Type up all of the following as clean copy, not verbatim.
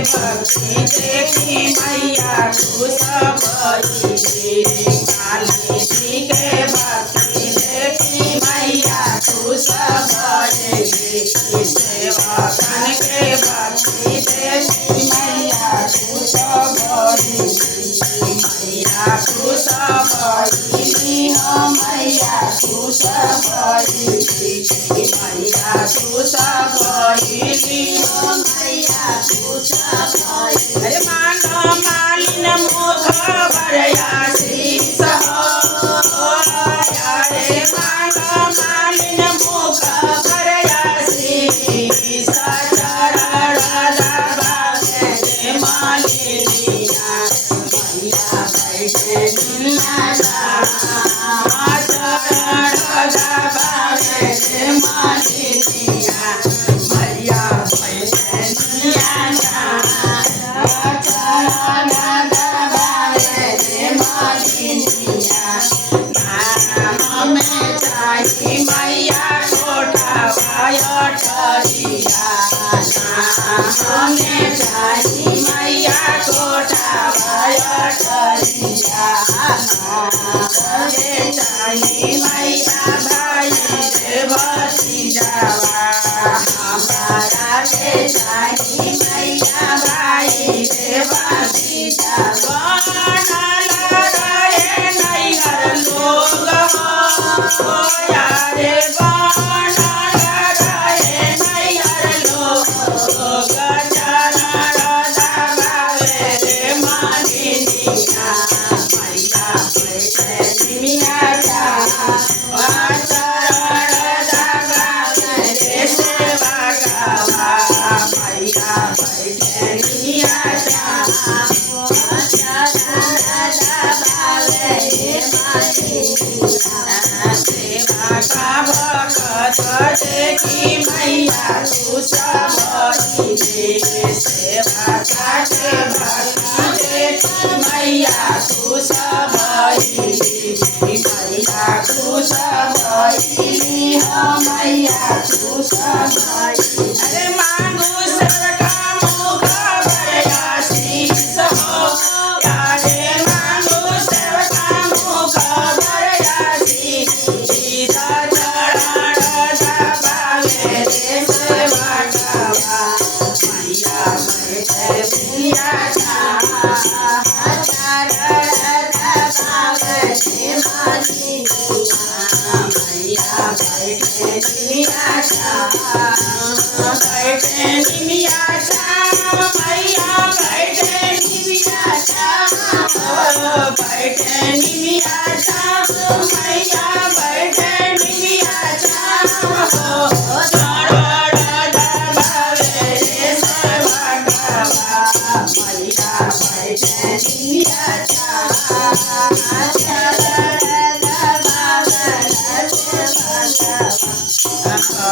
भक्ति देखी मैया खुश भइली मालिनी के भक्ति देखी मैया खुश भइली सेवकन के भक्ति देखी मैया खुश भइली मैया खुश भइली हो मैया खुश भइली मैया खुश भइली हो मैया खुश भइली अरे मांगो मालिन मुख भरयासीस हो अरे मांगो मालिन मुख भरयासीस चरण दबावे रे मालिनिया मैया बैठे दुनिया चरण दबावे रे मालिनिया मैया बैठे दुनिया चरण दबावे रे मालिनिया हमें चाहिए मैया कोठा भाया ठरिया हमें चाहिए मैया कोठा भाया ठरिया हमें चाहिए मैया भाई देवती जावा हमारा के चाहिए मैया भाई देवती जावा रहे नैहर लोग हो यारे बनल रहे नैहर लोग चरण दबावे रे मालिनिया मैया बैठे निमिया चरण दबावे रे सेवकवा मैया बैठे निमिया सेवा भक्त देखी मैया खुश भइली सेवा के भक्ति देखी मैया खुश भइली मैया खुश भइली हो मैया खुश भइली अरे मांगू सबका मुख भरयासीस हो यारे मांगू सबका मुख भरयासीस चरण दबावे रे सेवकवा मैया बैठे दुनिया चरण दबावे रे मालिनिया मैया बैठे दुनिया बैठे निमिया मैया बैठे निमिया बैठे निमिया मैया बैठे निमिया चरण दबावे रे सेवकवा मैया बैठे निमिया चरण दबावे रे सेवकवा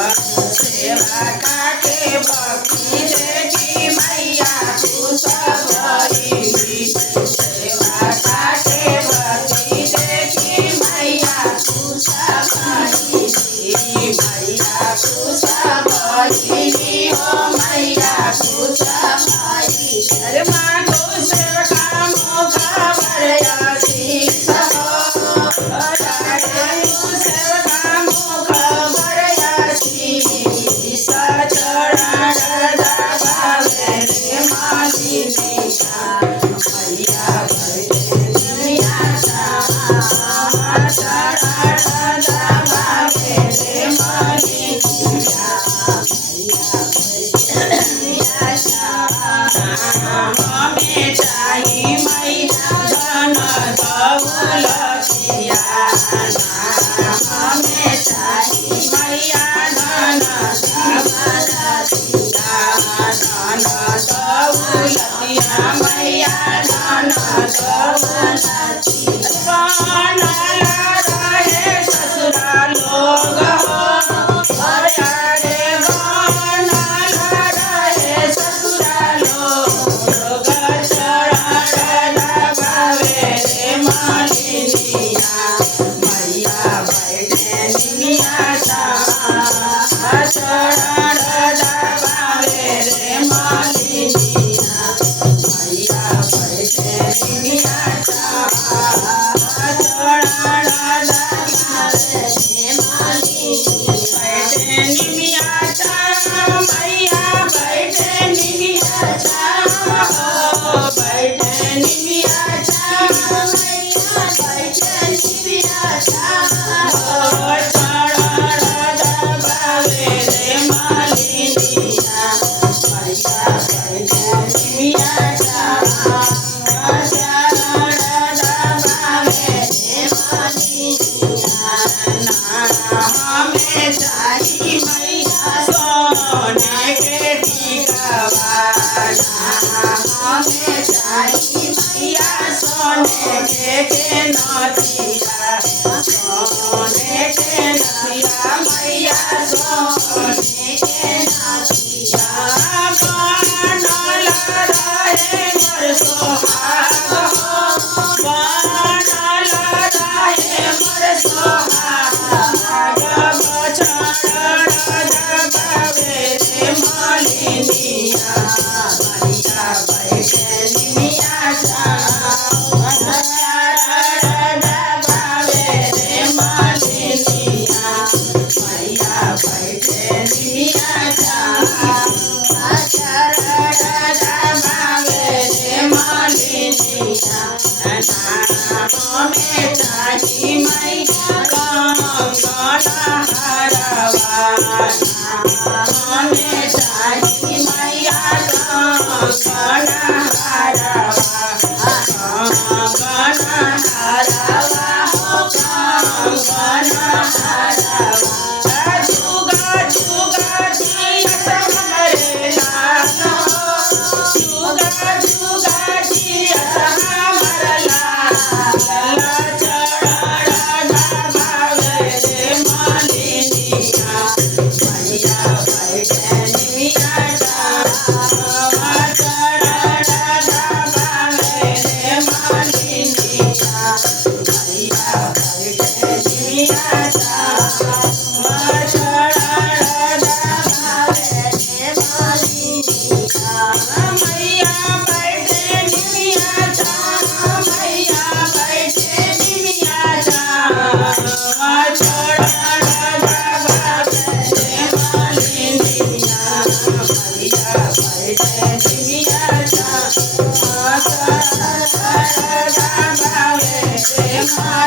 सेवका के भक्ति देखी मैया खुश भइली सेवका के भक्ति देखी मैया खुश भइली मैया खुश भइली हो मैया खुश भइली अरे मांगो सेवका मुख भरयासीस हो अरे सेवका मुख भरयासीस चरण दबावे रे मालिनिया मैया बैठे दुनिया चरण दबावे रे मालिनिया मैया बैठे दुनिया हमें चाहिए मैया धन दौलतिया हमें चाहिए मैया धन दौलतिया मैया धन दौलतिया बनल रहे ससुरा लोग हो यारे बनल रहे ससुरा लोग चरण दबावे रे मालिनिया मैया बैठे निमिया चरण दबावे रे मालिनिया के नथिया सोने के नथिया मैया सोने के नथिया बनल रहे मोर सोहाग हो बनल रहे मोर सोहाग बछड़ जगावे रे मालिनिया मैया बैठे निमिया जगावे रे मालिनिया मैया बैठे निमिया जगावे रे मालिनिया नाम में चाही मैया कंगना हरवा नाम में चाही मैया कंगना हरवा कंगना हरवा हो कंगना हरवा जुगा जुगा जियस हमरे लाल हो जुगा जुगा जियस हमर लाल चढ़ जगावे रे मालिनिया मैया बैठे निमिया चढ़ जगावे रे मालिनिया मैया बैठे निमिया मैया बैठे निमिया मैया बैठे निमिया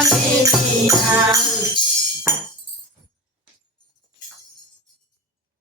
मालिनिया